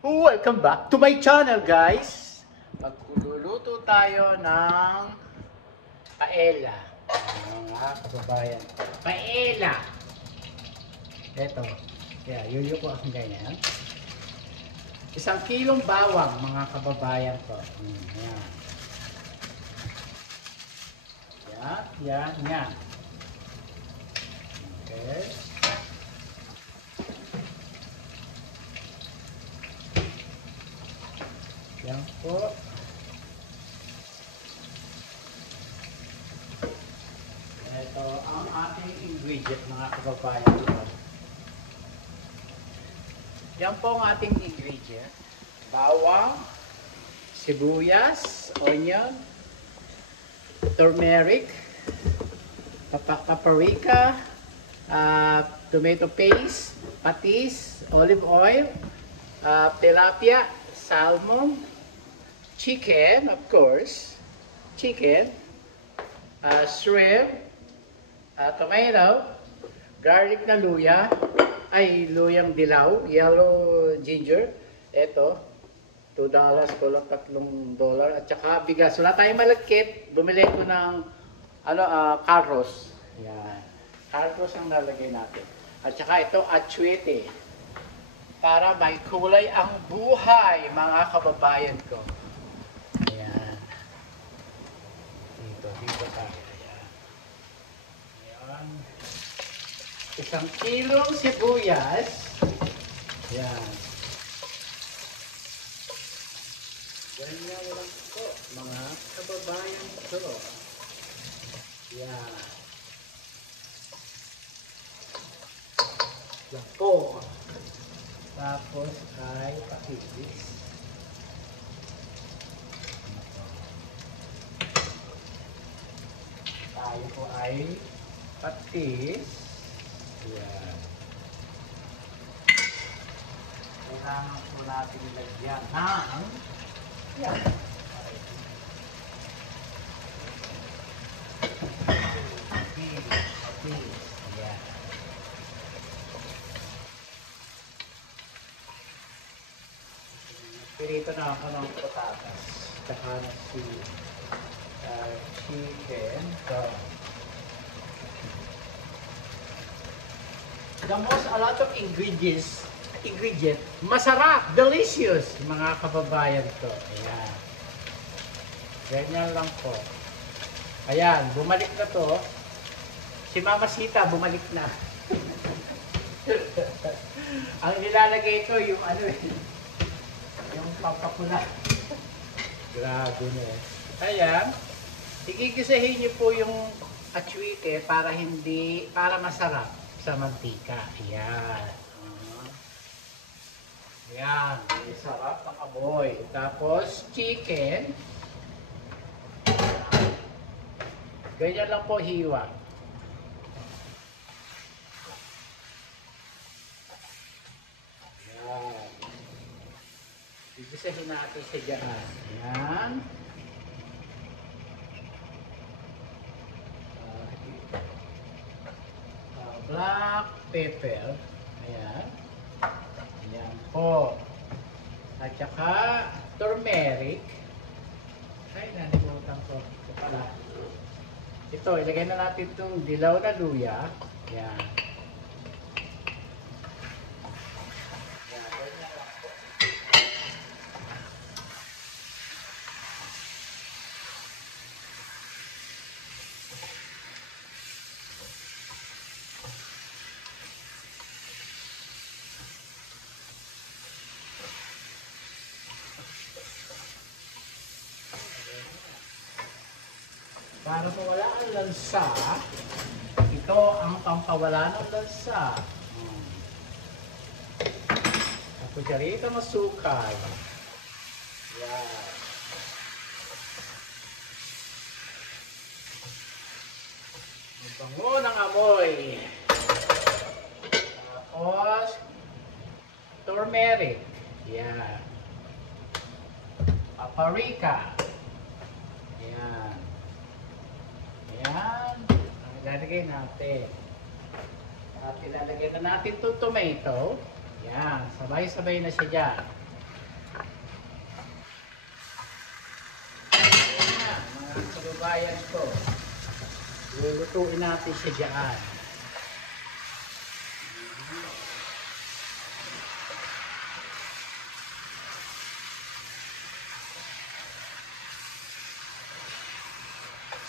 Welcome back to my channel, guys. Magluluto tayo ng paella. Mga kababayan. Paella. Ito. Kaya, yuyuko akong ganyan. 1 kilong bawang, mga kababayan ko. Yan. Yan. Okay. Yan po. Ito ang ating ingredient, mga kababayan ko. Yan po ang ating ingredient. Bawang, sibuyas, onion, turmeric, paprika, tomato paste, patis, olive oil, tilapia, salmon, chicken, of course, shrimp, tomato, garlic na luya, luyang dilaw, yellow ginger, ito, $2 ko lang, $3, at saka bigas. Wala tayong malagkit, bumili ko ng carros. Yan. Carros ang nalagay natin. At saka ito, atsuete. Para may kulay ang buhay, mga kababayan ko. Ayan. Dito tayo. Ayan. 1 kilong sibuyas. Ayan. Ganyan lang po, mga kababayan ko. Ayan. Yan po. Tapos ay patis. Tayo po ay patis. Yan. Kailangan po natin lagyan ng yan. Patis. Yan. Pirito na ako ng patatas. Tsaka na si chicken. The most a lot of ingredients, masarap, delicious, mga kababayan ko. Ayan. Ganyan lang po. Ayan, bumalik na to. Si Mama Sita, bumalik na. Ang nilalagay ko, yung yung papapula. Grabe na eh. Ayan. Igigisahin niyo po yung atsuite para masarap sa mantika. Ayan. Ayan. Sarap ng amoy. Tapos, chicken. Ganyan lang po hiwa. Ayan. Igisahin natin siya dyan. Ayan. Black pepper. Ayan. Ayan po. At saka turmeric. Ay, nalimutan ko. Ito pala. Ito, ilagay na natin itong dilaw na luya. Ayan. Para mawala ang lansa, ito ang pampawala ng lansa. Ako dyan ang asukal. Yan. Ang bango ng amoy. Tapos, turmeric. Yan. Paprika. Yan. Ayan, ang ilalagay natin. At ilalagay na natin itong tomato. Yan, sabay-sabay na siya dyan. kababayan ko. Lulutuin natin siya dyan.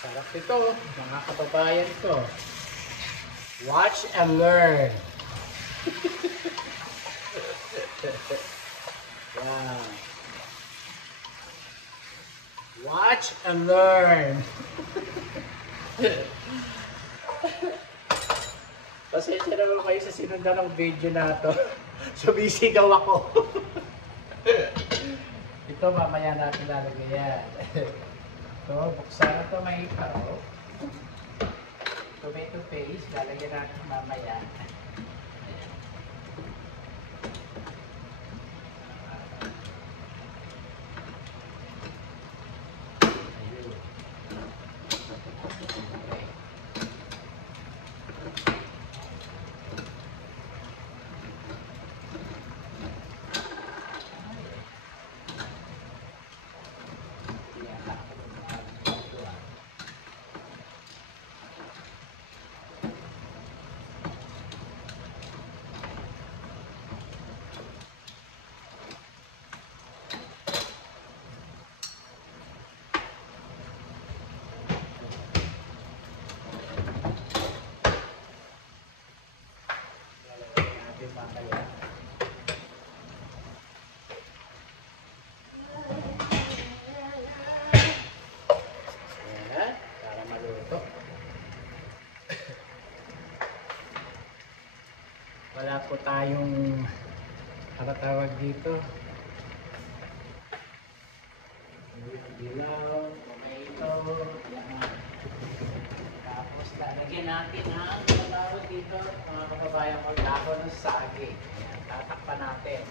Sarap ito, mga kababayan ko. Watch and learn. Wow. Watch and learn. Pasensya naman kayo sa sinundan ng video na to. So busy daw ako. Ito mamaya natin lalagyan. Ito, buksan ito may ikaw. Tomato paste, lalagyan natin mamaya. Wala po tayong tawag dito. Dilaw, tomato, yan. Tapos lalagyan natin ang tawag dito, mga kababayan ko, dahon ng saging. Yan, tatakpan natin.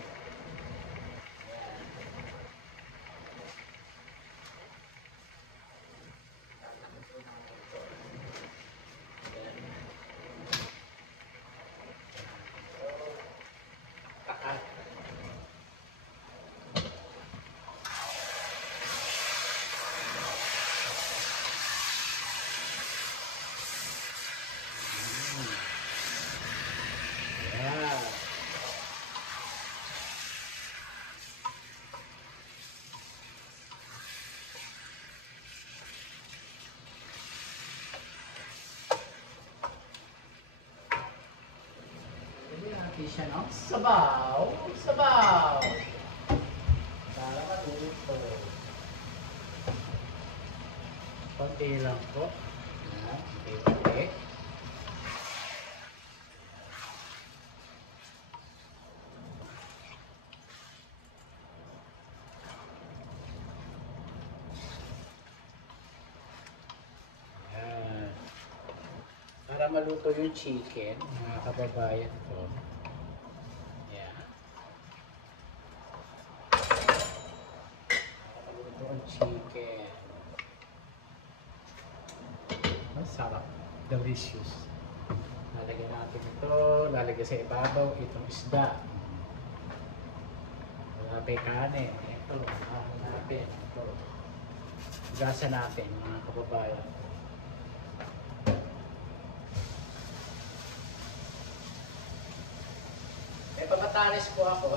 Siya, no? Sabaw! Sabaw! Para matuto. Konti lang po. Konti. Para maluto yung chicken, mga kababayan ko. Chicken. Ang sarap. Delicious. Lalagyan natin ito. Lalagyan sa ibabaw itong isda. Wala pa kanin. Ito. Natin. Ito. Gasa natin mga kababayan. Eh, pamatalis po ako.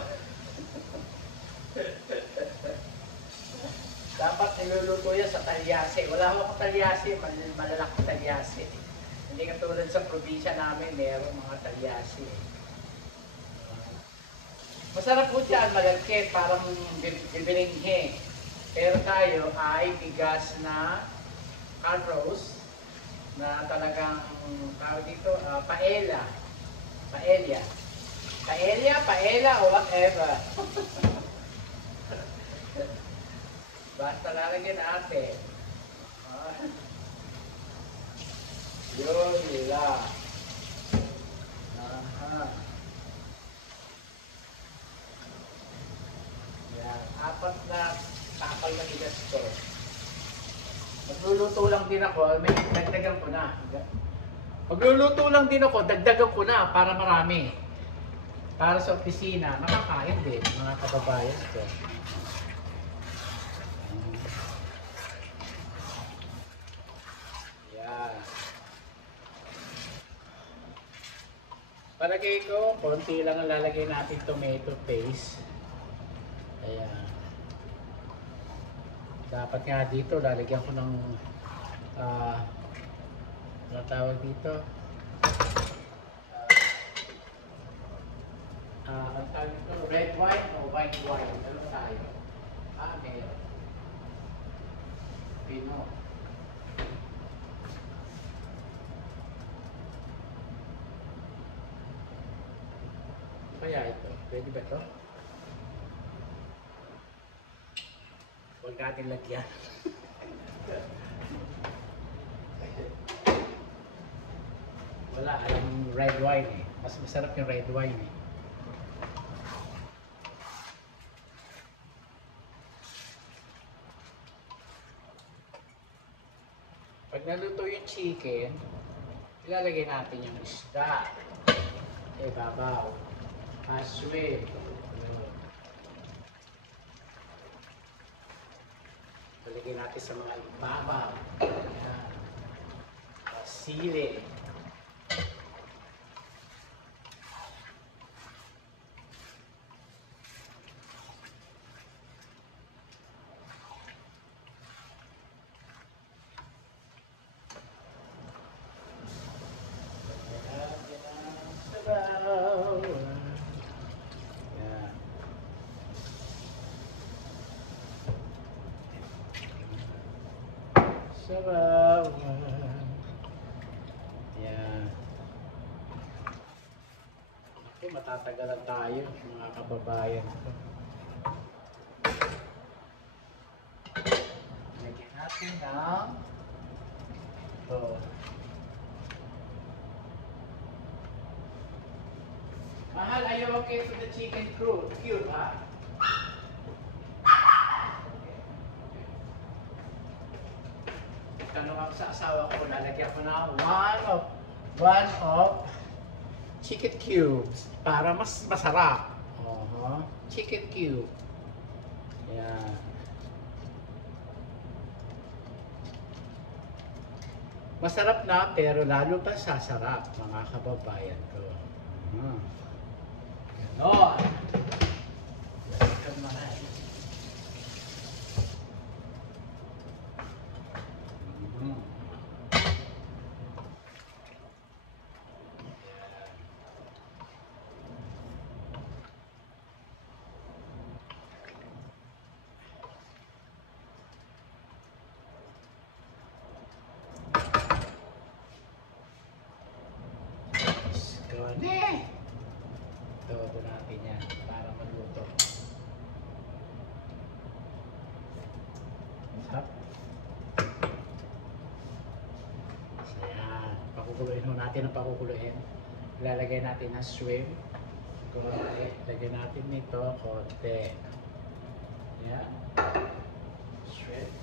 Dapat niluluto yan sa talyase. Wala akong talyase, malalaki talyase. Hindi katulad sa probinsya namin, meron mga talyase. Masarap po dyan, malagkit, parang bibilinghe. Pero tayo ay bigas na carros na talagang tawag dito, paella. Paella. Paella o whatever. Basta lalagyan natin. Yun nila. Aha. Yan. 4 na takal na bigas ko. Magluluto lang din ako. May dagdagan ko na. Magluluto lang din ako. Dagdagan ko na para marami. Para sa opisina. Nakakain din mga kababayan ko. Palagay ko, konti lang ang lalagay natin tomato paste. Ayan. Dapat nga dito, lalagyan ko ng ano tawag dito? Ang tawag dito, red wine o white wine? Ano tayo? Meron. Pino. Kaya ito, pwede ba ito? Huwag natin lagyan. Wala, alam red wine eh. Mas masarap yung red wine eh. Pag naluto yung chicken, ilalagay natin yung isda. Babaw. Aswin. Ilalagay natin sa mga ibabaw. Sili. Sabaw. Yan. Ako, matatagalan tayo, mga kababayan ko. Lagyan natin ng ito. Mahal, are you okay for the chicken cube, ha? Tanong ako sa asawa ko, lalagyan ko na one of chicken cubes para mas masarap. Chicken cube. Yan. Masarap na pero lalo pa sasarap, mga kababayan ko. Ganon. Todo natin yan para maluto. Sarap. So yan, pakukuluin ho natin ang pakukuluin. Ilalagay natin ang shrimp. Konti. Lagyan natin nito konti. Yan. Shrimp.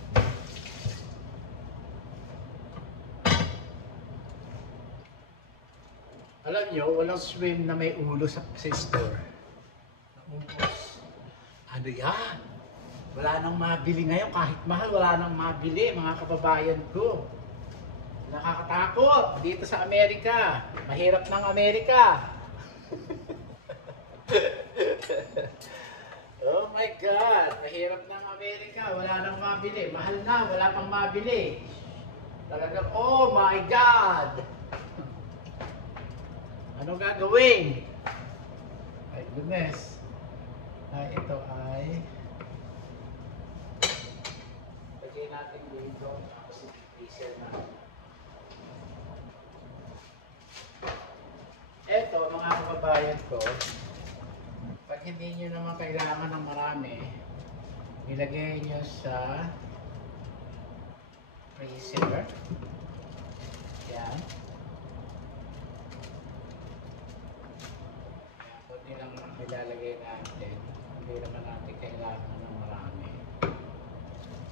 Alam nyo, walang shrimp na may ulo sa store. Naubos. Ano yan? Wala nang mabili ngayon. Kahit mahal, wala nang mabili, mga kababayan ko. Nakakatakot dito sa Amerika. Mahirap ng Amerika. Oh my God. Mahirap ng Amerika. Wala nang mabili. Mahal na, wala pang mabili. Talagang, oh my God. Ano gagawin? My goodness. Ito ay lagay natin dito. Tapos i-freezer na. Ito, mga kababayan ko, pag hindi nyo naman kailangan ng marami, ilagay nyo sa freezer. Yan. Lang nilalagay natin, hindi naman natin kailangan ng marami.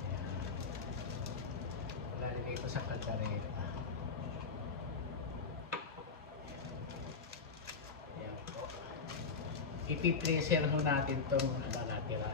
Ayan. Lalagay ko sa kaldereta. Ayan po. Ipi-freezer ho natin itong natira.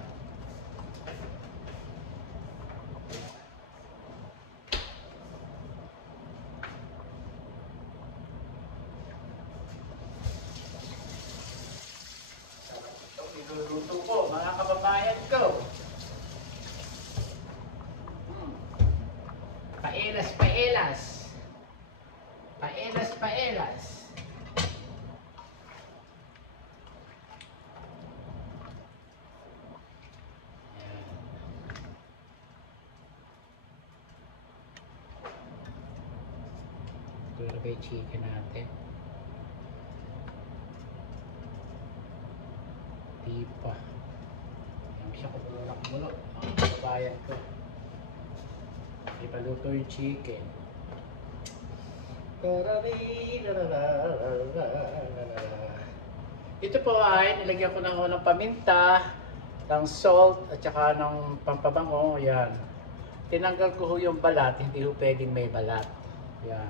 ilagay chicken natin. Di pa. Yan siya kumulak-mulak. Ang kabayan ko. Di pa luto yung chicken. Ito po ay nilagyan ko ng paminta, ng salt at saka ng pampabango. Yan. Tinanggal ko ho yung balat, hindi ho pwedeng may balat. Yan.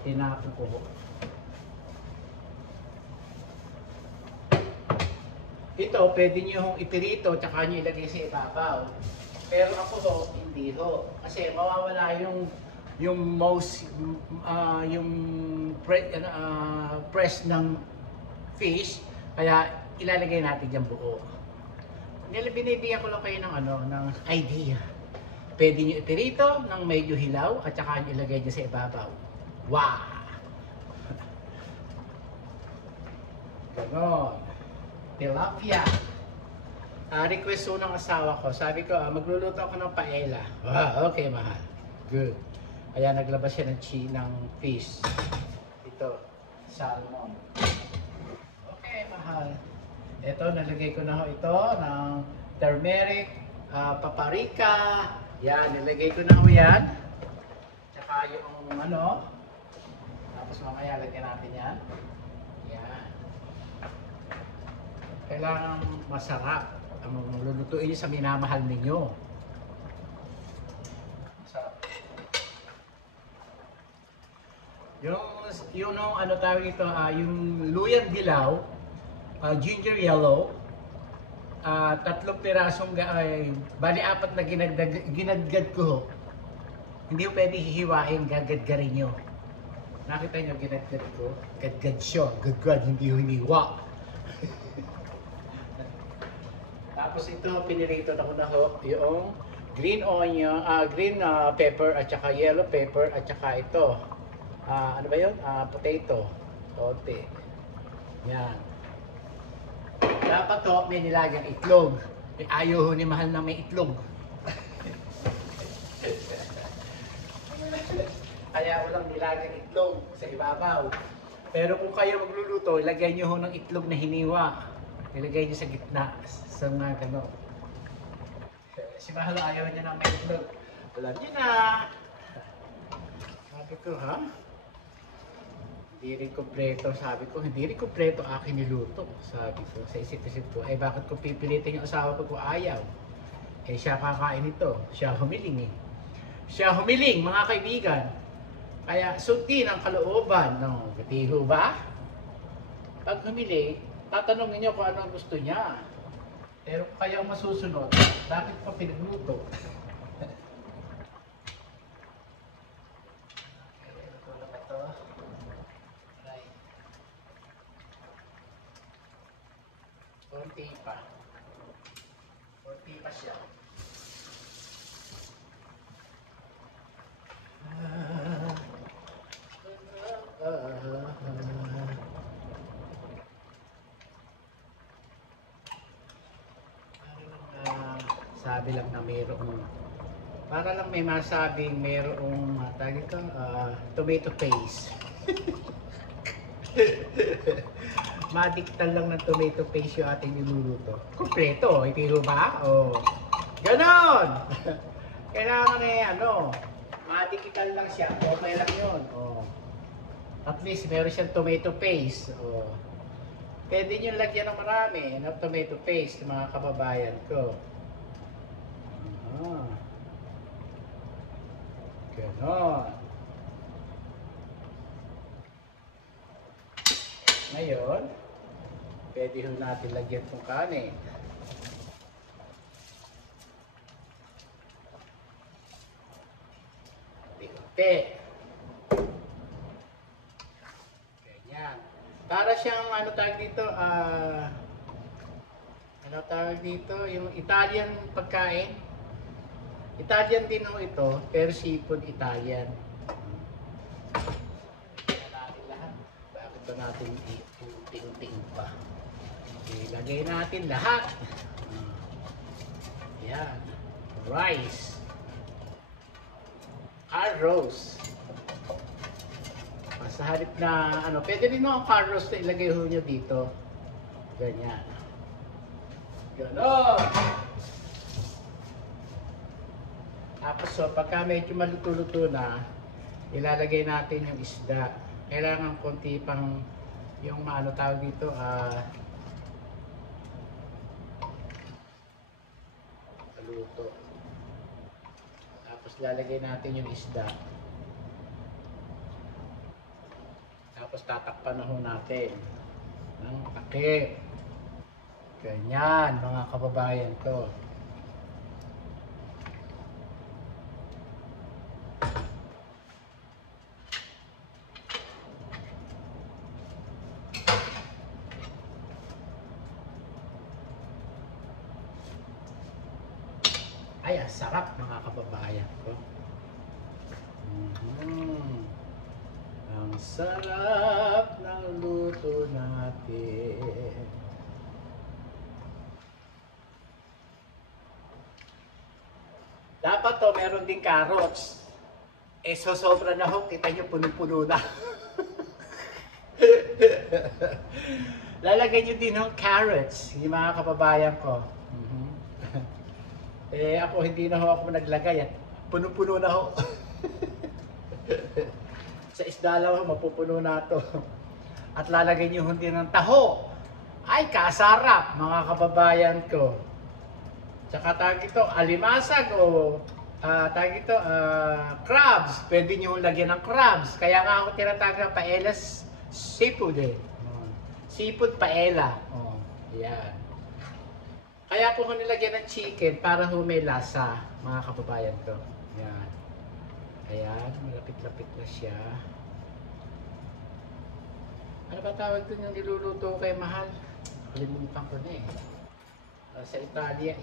Tinapon ko ho. Ito, pwede nyo hong ipirito at saka nyo ilagay sa ibabaw. Pero ako ho, hindi ho. Kasi mawawala yung most, yung press ng fish. Kaya ilalagay natin yung buo. Binibigyan ko lang kayo ng, ng idea. Pwede nyo ipirito ng medyo hilaw at saka nyo ilagay nyo sa ibabaw. Wow! Ganon. Tilapia. Request ko ng asawa ko. Sabi ko, magluluto ako ng paella. Okay, mahal. Good. Kaya naglabas siya ng fish. Ito, salmon. Okay, mahal. Ito, nalagay ko na ho ito ng turmeric, paprika. Yan, nilagay ko na ho yan. Tsaka yung tapos mamaya lagyan natin yan. Yan. Kailangan masarap ang lulutuin niyo sa minamahal ninyo. Masarap. Yung tawag ito, yung luyang dilaw, ginger yellow, 3 pirasong bali 4 na ginadgad ko. Hindi ko pwede hihiwain, gagadgarin nyo. Nakita nyo ginadgad ko? Gadgad siya, gadgad, hindi hiniwa. Tapos ito, pinirito na ko na ho, yung green onion, green pepper at saka yellow pepper at saka ito. Ano ba yun? Potato. Tote. Yan. Dapat to, may nilagang itlog. Ayaw ho ni mahal na may itlog. Kaya walang nilagang itlog sa ibabaw. Pero kung kayo magluluto, ilagay nyo ho ng itlog na hiniwa. Ilagay nyo sa gitna. Sa mga gano'n. Si mahal ayaw niya na may itlog. Alam niyo na. Sabi ko, ha? Hindi rin kompleto. Sabi ko, hindi rin kompleto akin niluto. Sabi ko, sa isip-isip ko, bakit ko pipilitin yung asawa ko kung ayaw? Siya kakain ito. Siya humiling eh. Siya humiling, mga kaibigan. Kaya, sundin ang kalooban. No? Gatiho ba? Pag humiling, tatanungin niyo kung ano ang gusto niya. Pero kung kayo masusunod, bakit pa pinagluto? Konti pa. Konti pa siya. Sabi lang na mayroong, para lang may masabing mayroong tomato paste. Madiktal lang ng tomato paste yung ating niluluto. Kompleto, hindi ba? Ganon! Kailangan madiktal lang siya. Okay lang yun. At least meron siyang tomato paste. Pwede nyo lagyan ng marami ng tomato paste, mga kababayan ko. Ganon. Ngayon, pwede ho natin lagyan itong kanin. Konti. Ganyan. Para siyang tawag dito, yung Italian pagkain. Italian din ho ito, pero seafood Italian. Bakit ba natin ting-ting pa? Ilagay natin lahat. Yan. Rice. Arroz. Sa halip na, ano, pwede rin mga carrots na ilagay ho nyo dito. Ganyan. Ganon. Tapos so, pagka medyo maluto-luto na, ilalagay natin yung isda. Kailangan konti pang yung ano tawag dito, luto. Tapos lalagay natin yung isda. Tapos tatakpan na ho natin ng takip. Ganyan mga kababayan ko. Ay, ang sarap mga kababayan ko. Ang sarap ng luto natin. Dapat to meron din carrots. Eh, so sobra na ho. Kita nyo, puno-puno na. Lalagay nyo din ng carrots, yung mga kababayan ko. Eh, ako hindi na ho ako naglagay at puno-puno na ho. Sa isda lang ho, mapupuno na to. At lalagay nyo din ng taho. Ay, kasarap mga kababayan ko. Tsaka tawag ito, alimasag o tawag ito, crabs. Pwede nyo lagyan ng crabs. Kaya nga ako tinatawag na paelas seafood eh. Seafood paella. Oh, yan. Kaya po ko nilagyan ng chicken para ho may lasa, mga kababayan ko. Yan. Ayan, malapit-lapit na siya. Ano ba tawag dun yung niluluto kay Mahal? Kalimutan ko na eh. Sa Italia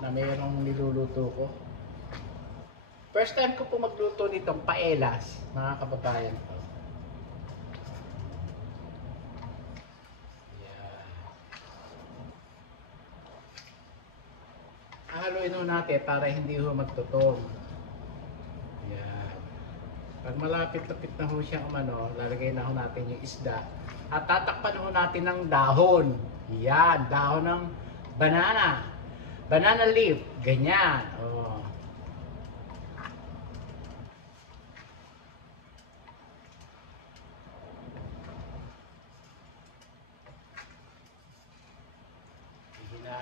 na mayroong niluluto ko. First time ko po magluto nitong paelas, mga kababayan ko. Haluin ho natin para hindi ho magtutong. Yan. Pag malapit-lapit na ho siya umano, lalagay na ho natin yung isda. At tatakpan ho natin ng dahon. Yan, dahon ng banana. Banana leaf. Ganyan. Oh.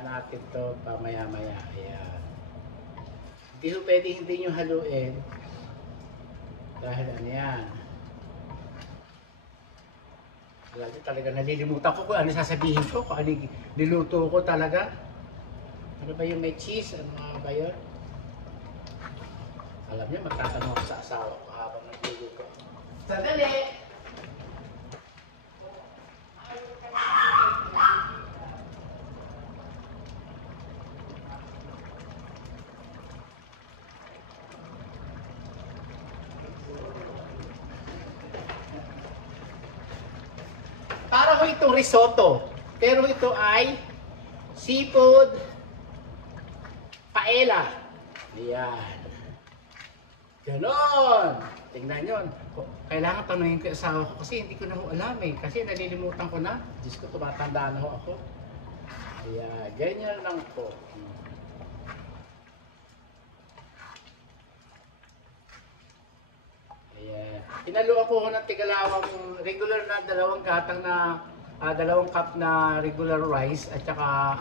Natin to pamaya-maya. Ayan. Hindi ho pwede hindi nyo haluin. Dahil ano yan. Lagi talaga nalilimutan ko kung ano sasabihin ko. Kung ano niluto ko talaga. Ano ba yung may cheese? Ano ba yun? Alam niyo, magtatanong ako sa asawa ko habang nagluluto. Sandali! Para ko itong risotto. Pero ito ay seafood paella. Ayan. Ganon. Tingnan nyo. Kailangan tanungin ko yung asawa ko kasi hindi ko na ho alam eh. Kasi nalilimutan ko na. Diyos ko, tumatanda na ho ako. Ayan. Ganyan lang po. Inaluan ko ng tigalawang regular na dalawang gatang na dalawang cup na regular rice at saka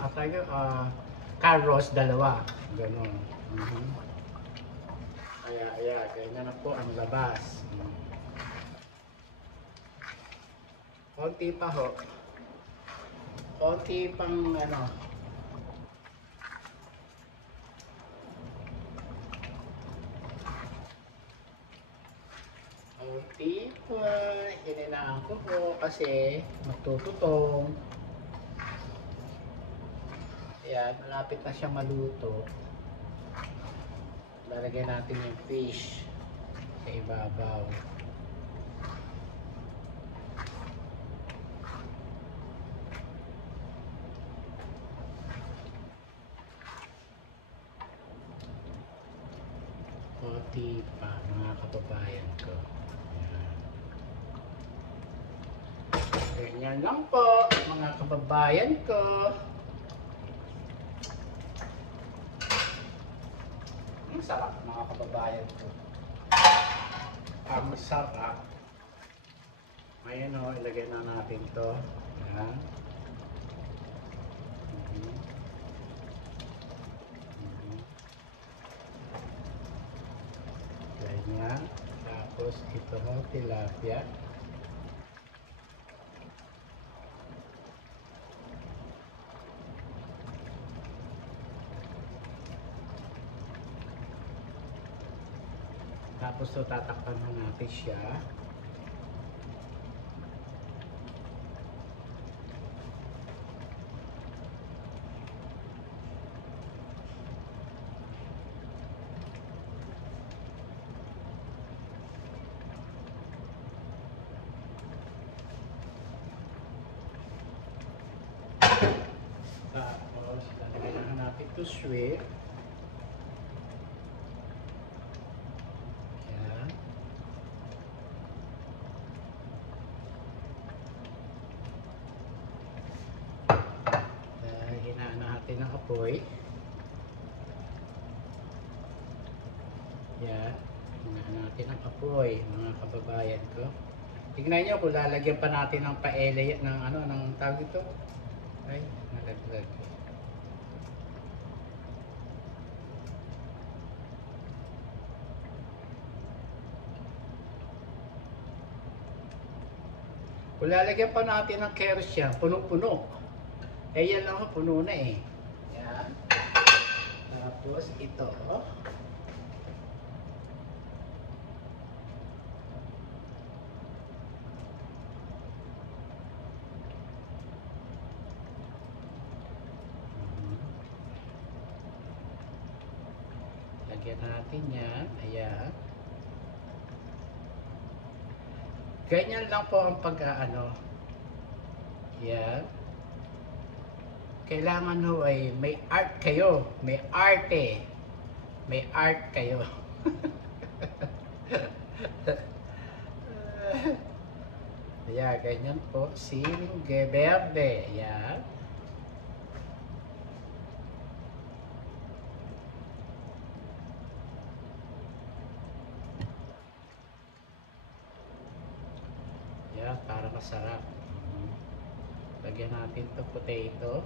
carrots dalawa. Ganon. Kaya ganyan na po ang labas. Konti pa ho. Konti pang ano. Konti pa. Hininaan ko po kasi magtututong. Ayan, malapit na siya maluto. Lalagyan natin yung fish sa ibabaw. kalahati pa mga kababayan ko. Ayan. Ganyan lang po mga kababayan ko. Ang sarap mga kababayan ko. Ang sarap. Ayan o, ilagay na natin to. Ayan. Ganyan. Tapos ito ho, tilapia. Tapos to tatakpan na natin siya. Tapos lalagyan na natin to shrimp. Ng apoy. Yan. Hinaan natin ang apoy, mga kababayan ko. Tignan nyo kung lalagyan pa natin ng paele ng ano, ng tawag ito. Ay, nalaglag. Kung lalagyan pa natin ng keros yan, punong-puno. Eh yan lang, puno na eh. Yan. Tapos ito. Lagyan natin yan. Ayan. Ganyan lang po ang pag-ano. Yan. Kailangan ho ay may art kayo, may arte, may art kayo. Ayan, ganyan po, Singe Verde, ayan. Ayan, para masarap. Lagyan natin to potato.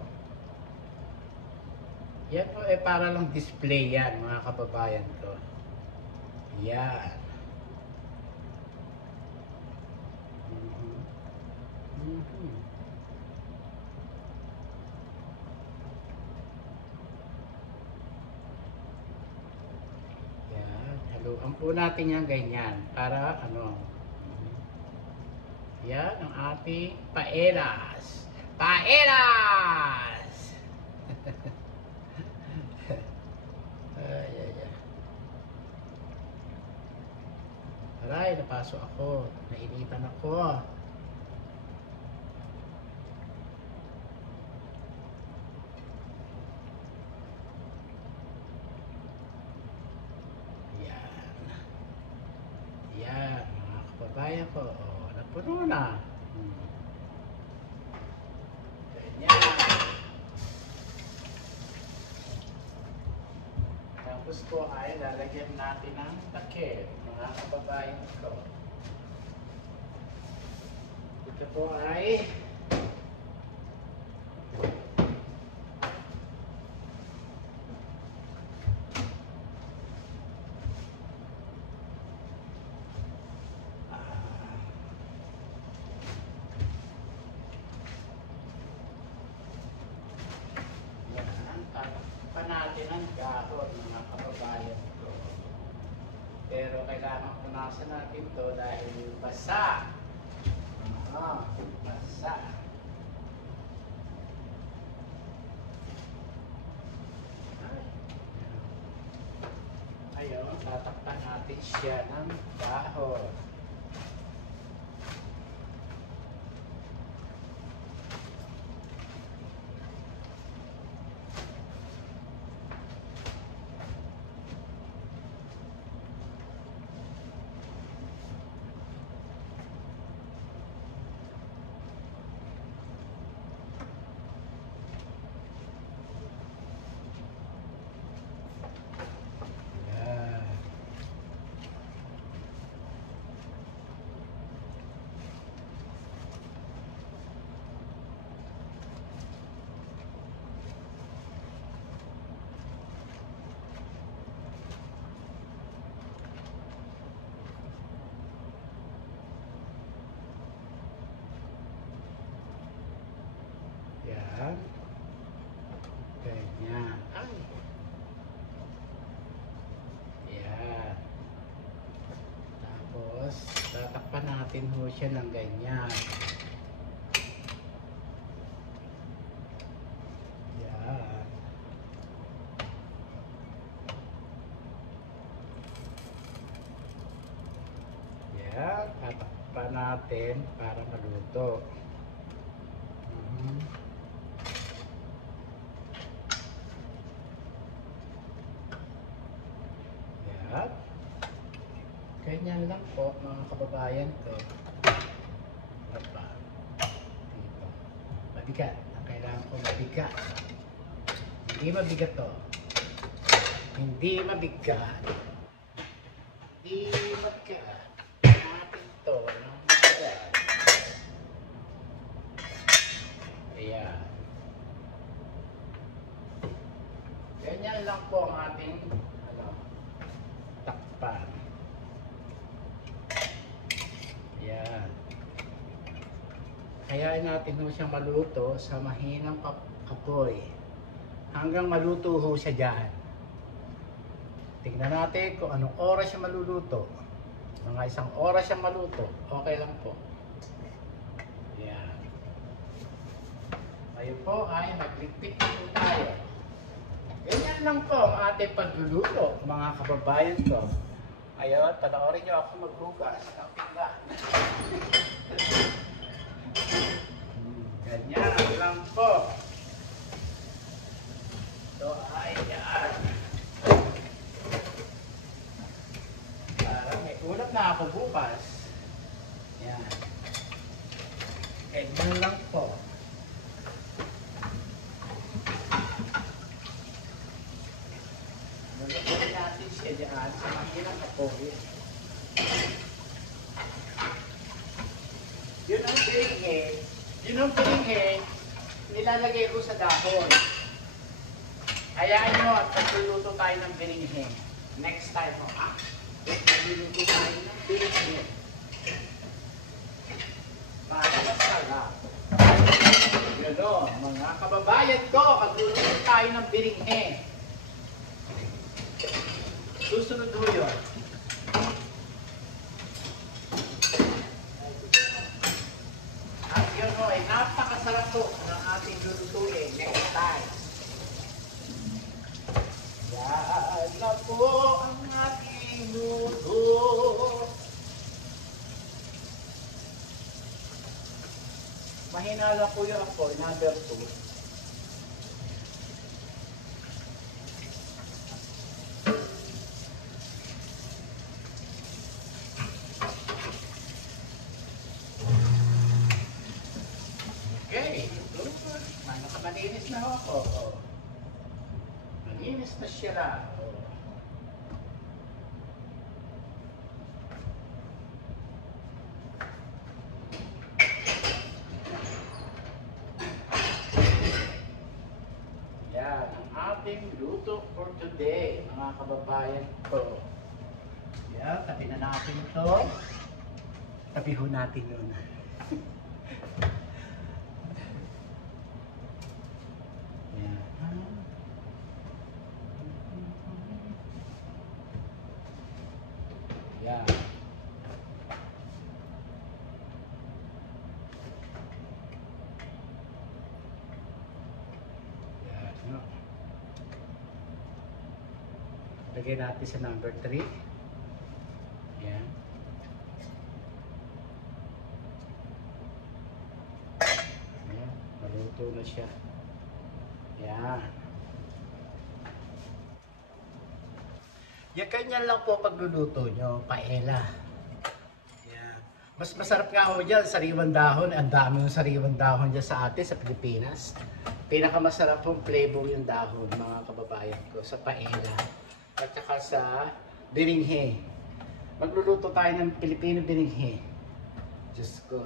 Yan po eh para lang display yan mga kababayan ko. Yan. Yan. Haluan po natin yan ganyan para ano. Yan ang ating paelas. Paelas! Aray, napasok ako. Nainitan ako. Yan. Yan, mga kababayan ko. Oh, napuno na. Ganyan. Tapos po ay lalagyan natin ng takip, mga kababayan ko. Ito po ay natin ang gahon mga kababayan ko. Pero kailangan punasan natin to dahil basa. Basa. Ayun, tatakpan natin siya ng gahon. Yan. Ganyan. Ay. Yan. Tapos, tatakpan natin ho siya ng ganyan. Yan. Yan. Tatakpan natin para maluto. Yan. Ganyan lang po mga kababayan ko. Dito. Mabigat. Ang kailangan ko mabigat. Hindi mabigat to. Hindi mabigat. Hindi mabigat. Natin to. Mabigat. Ayan. Ganyan lang po ang ating takpan. Ayan. Kaya natin ho siyang maluto sa mahinang apoy. Hanggang maluto ho siya dyan. Tingnan natin kung anong oras siya maluluto. Mga 1 oras siya maluto. Okay lang po. Ayan. Ngayon po ay magligpit po tayo. Ganyan lang po ang ating pagluluto, mga kababayan ko. Ayun, panoorin nyo ako maghugas ng pinggan. Ganyan lang po. So, ayan. Parang may ulam na ako bukas. Yan. Ganyan lang po. Nalagyan natin siya dyan sa mahinang apoy. Yun ang piringhe. Yun ang piringhe, nilalagay ko sa dahon. Hayaan nyo at pagluluto tayo ng piringhe. Next time mo, ha? Pagluluto tayo ng piringhe. Para masarap. Yun o, mga kababayan ko, pagluluto tayo ng piringhe. Susunod ho yun. At yun ho, ay napakasarap po ng ating lulutuin next time. Yan na po ang ating luto. Mahina lang po yun ako, number 2. Malinis na ako. Malinis na siya lang. Yan ang ating luto for today, mga kababayan ko. Yan, tabi na natin ito. Tabi ho natin yun. Yan. Yan, no? Lagyan natin sa number 3. Yan. Yan. Maluto na siya. Yan. Yan, ganyan lang po pagluluto nyo, paella. Yan. Mas masarap nga ho dyan, sariwang dahon. Ang dami yung sariwang dahon dyan sa atin, sa Pilipinas. Pinakamasarap pong flavor yung dahon, mga kababayan ko, sa paella. At saka sa biringhe. Magluluto tayo ng Pilipino biringhe. Diyos ko.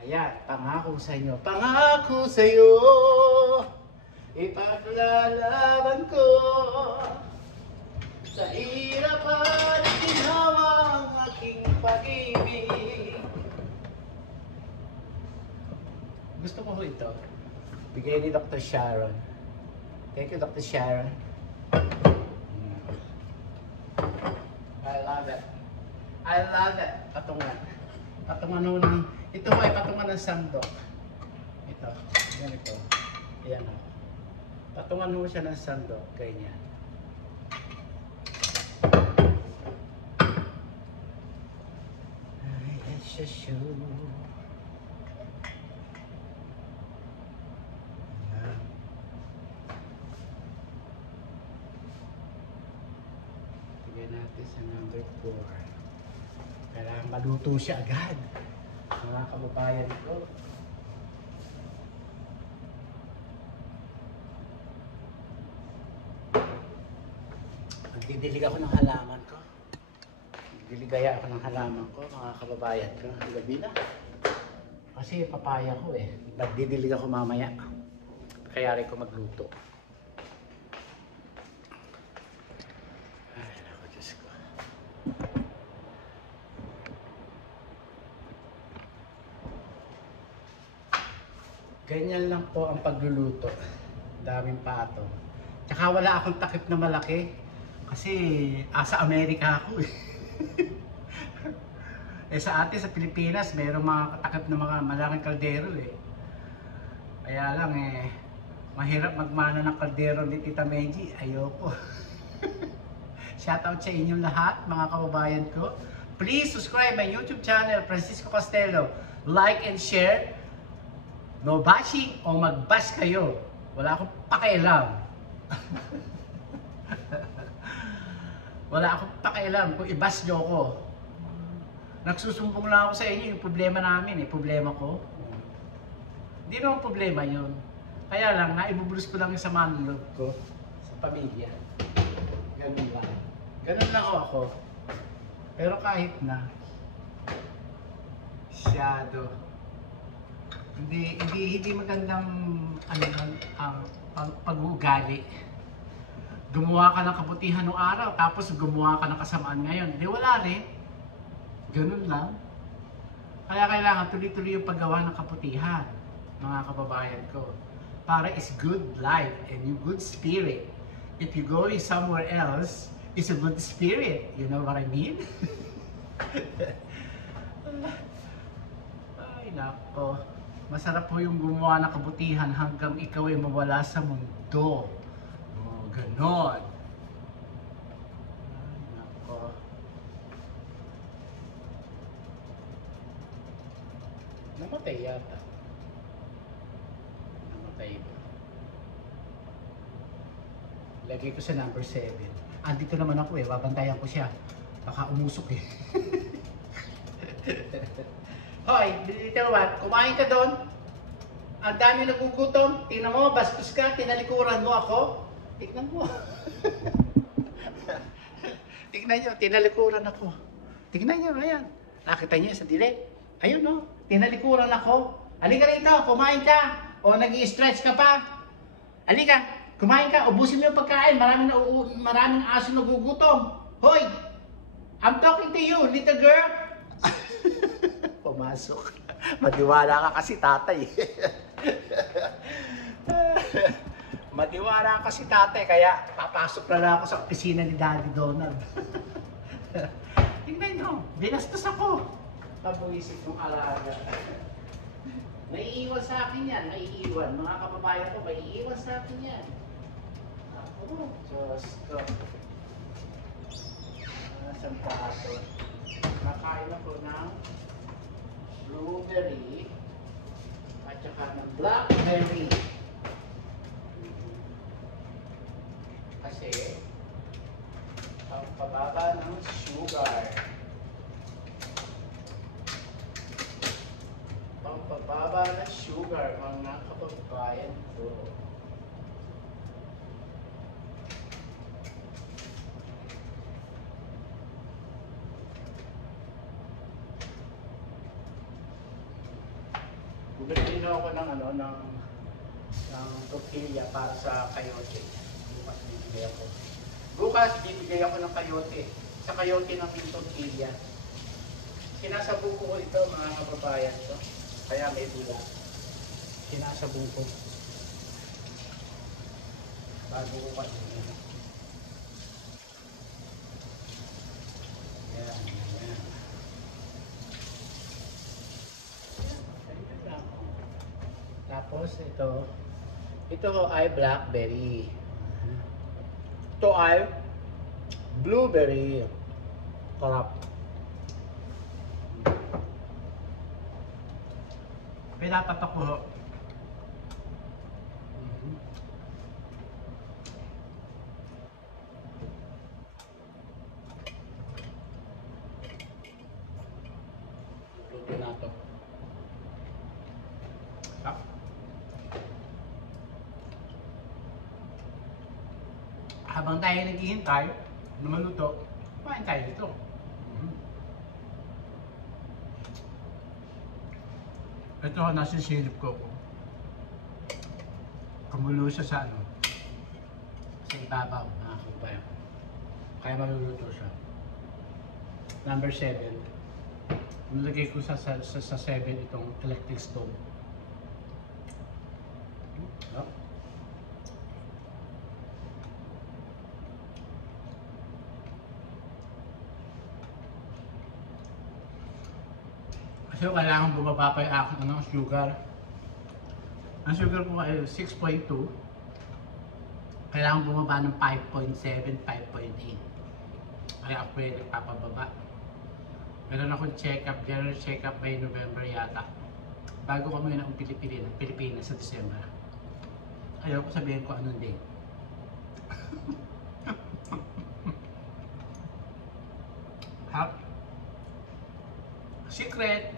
Ayan, pangako sa inyo. Pangako sa iyo, ipaglalaban ko. Sa hirap at ginawa ang aking pag-ibig. Gusto mo ito? Bigay ni Dr. Sharon. Thank you, Dr. Sharon. I love it. I love it. Patungan. Patungan ng... Ito ay patungan ng sandok. Ito. Ganito. Ayan o. Patungan mo siya ng sandok. Ganyan. Ay, it's a shoe. Natin sa number 4. Kailangan maluto siya agad, mga kababayan ko. Nagdidilig ako ng halaman ko. Nagdiligaya ako ng halaman ko, mga kababayan ko. Gabi na. Kasi papaya ko eh. Nagdidilig ako mamaya. Kaya rin ko magluto. Ganyan lang po ang pagluluto. Daming patong. Tsaka wala akong takip na malaki. Kasi sa Amerika ako eh. Sa atin sa Pilipinas, mayroong mga takip na mga malaking kaldero eh. Kaya lang eh, mahirap magmana ng kaldero ni Tita Menji. Ayoko. Shoutout sa inyong lahat, mga kababayan ko. Please subscribe my YouTube channel, Francisco Castello. Like and share. No bashing o mag-bash kayo. Wala akong pakialam. Wala akong pakialam kung i-bash nyo ako. Nagsusumbong lang ako sa inyo yung problema namin, problema ko. Hindi naman problema yun. Kaya lang, naibubulus ko lang yung sama ng loob ko sa pamilya. Ganun lang. Ganun lang ako. Pero kahit na, masyado. Hindi magandang ang pag-uugali. Gumawa ka ng kabutihan noong araw, tapos gumawa ka ng kasamaan ngayon. Di wala rin. Ganun lang. Kaya kailangan tuloy-tuloy yung paggawa ng kabutihan, mga kababayan ko. Para is good life and yung good spirit. If you go somewhere else, it's a good spirit. You know what I mean? Ay, nako. Masarap po yung gumawa ng kabutihan hanggang ikaw ay mawala sa mundo. Oh, ganon. Ay, nako. Namatay yata. Namatay ba? Lagay ko sa number 7. Andito naman ako eh, babantayan ko siya. Baka umusok eh. Hoy, dito ba? Kumain ka doon? Ang dami nagugutom. Tingnan mo, bastos ka, tinalikuran mo ako. Tingnan mo. Tingnan nyo, tinalikuran ako. Tingnan nyo, ayan. Nakita nyo sa dilim. Ayun no, tinalikuran ako. Halika rito, kumain ka. O nag-i-stretch ka pa. Halika, kumain ka, ubusin mo yung pagkain. Maraming aso nagugutom. Hoy, I'm talking to you, little girl. Pumasok. Matiwala ka kasi tatay. Matiwala ka kasi tatay, kaya papasok na lang ako sa opisina ni Daddy Donald. Tingnan nyo, binastos ako. Pabuisip ng alaga. Naiiwan sa akin yan, naiiwan. Mga kababayan ko, maiiwan sa akin yan. Ako, Diyos ko. Nasaan pa ito? Nakain ako ng blueberry at saka ng blackberry. Kasi ang pababa ng sugar. Pampababa ng sugar, mga kababayan ko. Bumili din ako ng tortilla para sa kayote. Bukas bibigay ako. Bukas bibigay ako ng kayote. Sa kayote ng tortilla. Sinasabu ko ito, mga kababayan ko. Kaya may bula. Sinasabu ko. Bago ko kasi. Yan, yan. Tapos ito ay blackberry. Ito ay blueberry. Sarap. Pinatatak ko. Luto na ito. Habang tayo naghihintay na maluto, kumain tayo dito. Ito, nasisilip ko. Kumulo siya sa sa ibabaw. Kaya maluluto siya. Number 7. Nilagay ko sa 7 itong electric stove. Oh. Kasi kailangan bumaba pa yung aking sugar. Ang sugar ko ay 6.2. Kailangan bumaba ng 5.7, 5.8. Kaya ako pwede papababa. Meron akong check-up, general check-up by November yata. Bago kami ng Pilipinas sa December. Ayaw ko sabihin ko anong day. Secret!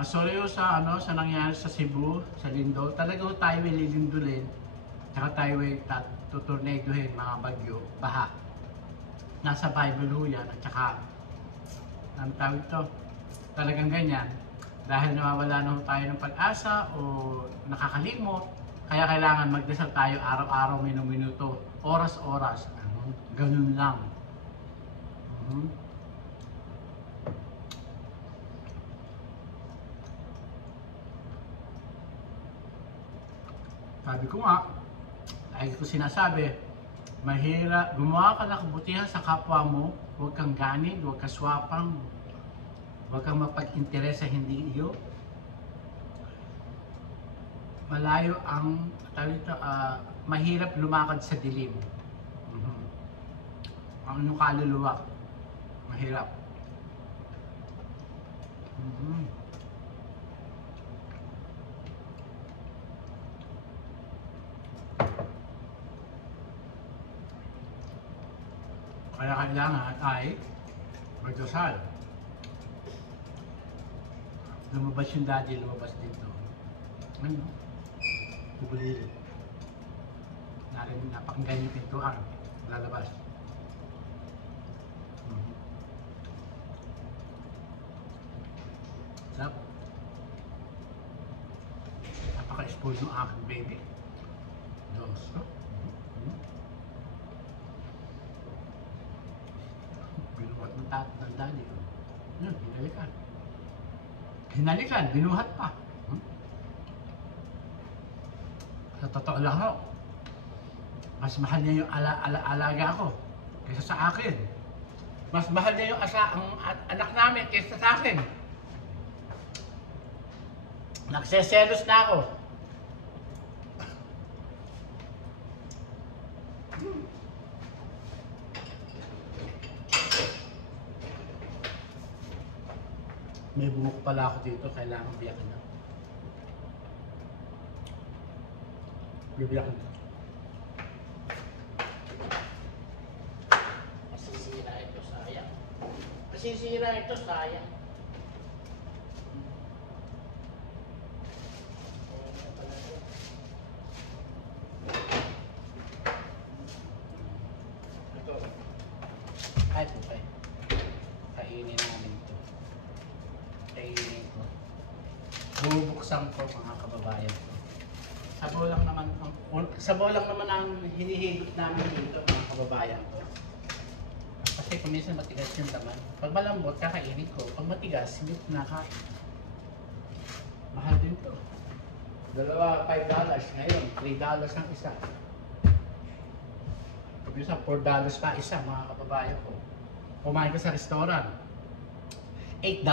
Sorry sa sa nangyari sa Cebu, sa Lindol. Talagang tayo ay lilindulin. Tsaka tayo ay tutornedohin mga bagyo, baha. Nasa Bible ho yan. At tsaka, ang tawag ito, talagang ganyan. Dahil nawawala na tayo ng pag-asa o nakakalimot, kaya kailangan magdasal tayo araw-araw, minuto, oras-oras. Ganun lang. Sabi ko nga, lagi ko sinasabi, mahirap, gumawa ka ng kabutihan sa kapwa mo, huwag kang ganid, huwag kang swapang, huwag kang mapag-interes sa hindi iyo. Malayo ang, mahirap lumakad sa dilim. Ang inyong kaluluwa, mahirap. Kaya kailangan ay magdasal. Lumabas yung daddy, lumabas dito. Ano? Kubulirin. Napakinggan yung pintuan. Lalabas. Sarap. Napaka-spoil ng aking baby. Dos, no? Binuhat ng daddy. Yun, hinalikan. Hinalikan, binuhat pa. Sa totoo lang ho, mas mahal niya yung alaga ko kaysa sa akin. Mas mahal niya yung ang anak namin kaysa sa akin. Nagseselos na ako. May bumuk pala ako dito, kailangan biyakin na. Bibiyakin na. Masisira ito, sayang. Masisira ito, sayang. Ito. Ay, pupay. Kainin namin ito. Kainin ko. Bubuksan ko mga kababayan ko. Sabaw lang naman ang hinihigit namin dito mga kababayan ko. Kasi kung minsan matigas yung laman. Pag malambot, kakainin ko. Pag matigas, hindi ko nakain. Mahal din to. Dalawa, $5. Ngayon, $3 ang isa. Minsan, $4 pa isa, mga kababayan ko. Kumain ko sa restaurant. $8.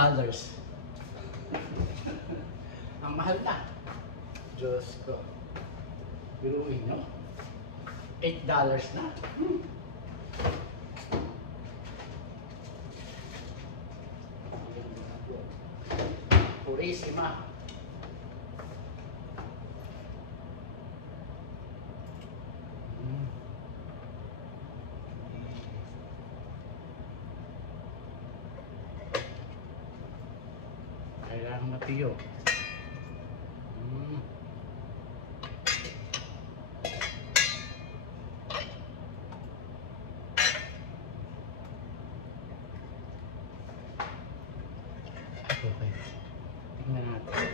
Ang mahal na. Diyos ko. Biruin nyo. $8 na. Purisima. Kailangan matiyo. Okay. Tingnan natin.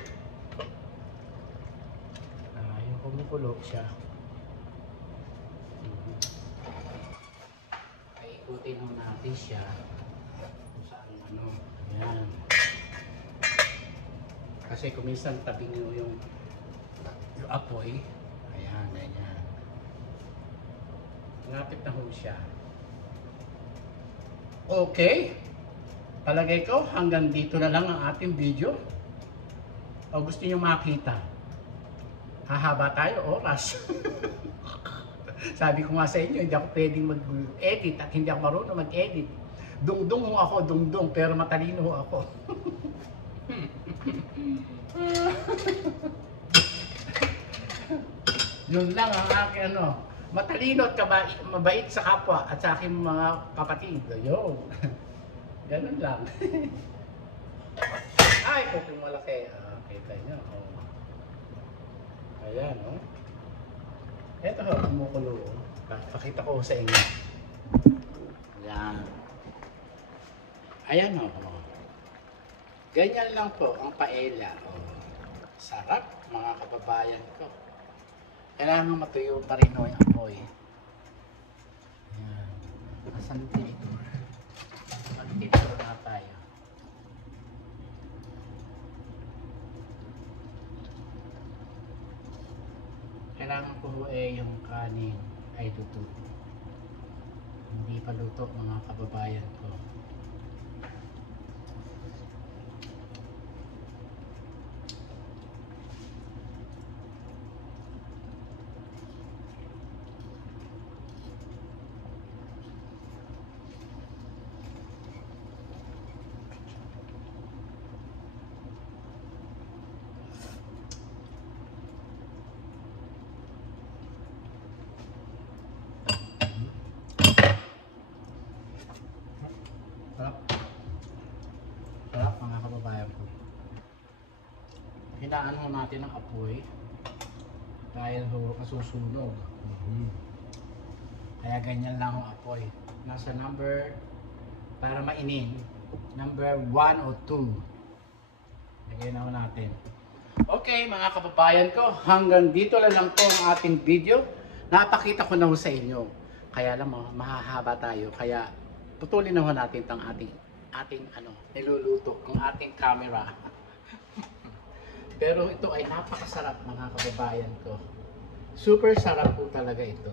Yung kumukulo siya. Ay, ikutin mo natin siya. Kung saan ano. Ayan. Kasi kung minsan tabing nyo yung apoy. Ayan, ganyan. Lapit na ho siya. Okay. Palagay ko hanggang dito na lang ang ating video. O gusto nyo makita? Hahaba tayo oras. Sabi ko nga sa inyo, hindi ako pwedeng mag-edit at hindi ako marunong mag-edit. Dungdung ho ako, dungdung, pero matalino ho ako. Yun lang ang aking ano, matalino at mabait sa kapwa at sa aking mga kapatid. Yun. Ganun lang. Ay, kung malaki. Kita nyo. Oh. Ayan, oh. Ito ho, kumukulo. Pakita ko sa inyo. Ayan. Ayan, oh. Ganyan lang po ang paella. Oh. Sarap, mga kababayan ko. Kailangan matuyo pa rin ho yung apoy. Ayan. Asan dito? Mag-dito na tayo. Kailangan ko yung kanin ay luto. Hindi pa luto, mga kababayan ko. Sarap mga kababayan ko. Hinaan ho natin ang apoy dahil ho masusunog. Kaya ganyan lang ang apoy. Nasa number, para mainin, number 1 o 2. Lagyan na ho natin. Okay mga kababayan ko, hanggang dito lang po ang ating video. Napakita ko na ho sa inyo. Kaya lang mahahaba tayo. Kaya putulin na ho natin ang ating niluluto, ang ating camera. Pero ito ay napakasarap mga kababayan ko. Super sarap po talaga ito.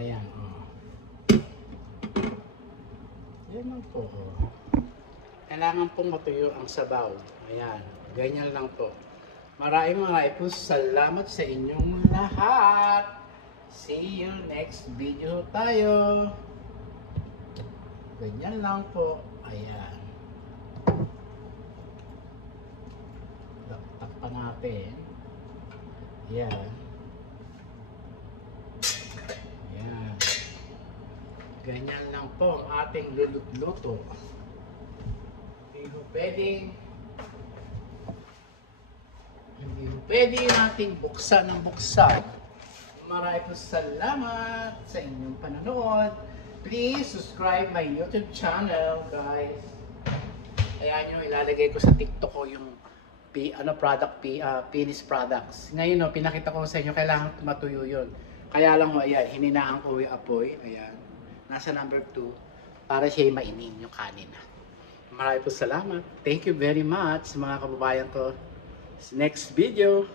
Ayan, oh. Yan lang po, oh. Kailangan pong matuyo ang sabaw. Ayan, ganyan lang po. Maraming po salamat sa inyong lahat. See you next video tayo. Ganyan lang po. Ayan. Takpan natin. Ayan. Ayan. Ganyan lang po ang ating luto. Hindi pwede nating buksan ng buksan. Maraming po salamat sa inyong panonood. Please subscribe my YouTube channel, guys. Ayan yung ilalagay ko sa TikTok ko yung finished products. Ngayon, pinakita ko sa inyo, kailangan matuyo yun. Kaya lang ayan, hininaan ko yung apoy. Ayan. Nasa number 2 para siya mainin yung kanin. Maraming po salamat. Thank you very much, mga kababayan ko. Next video.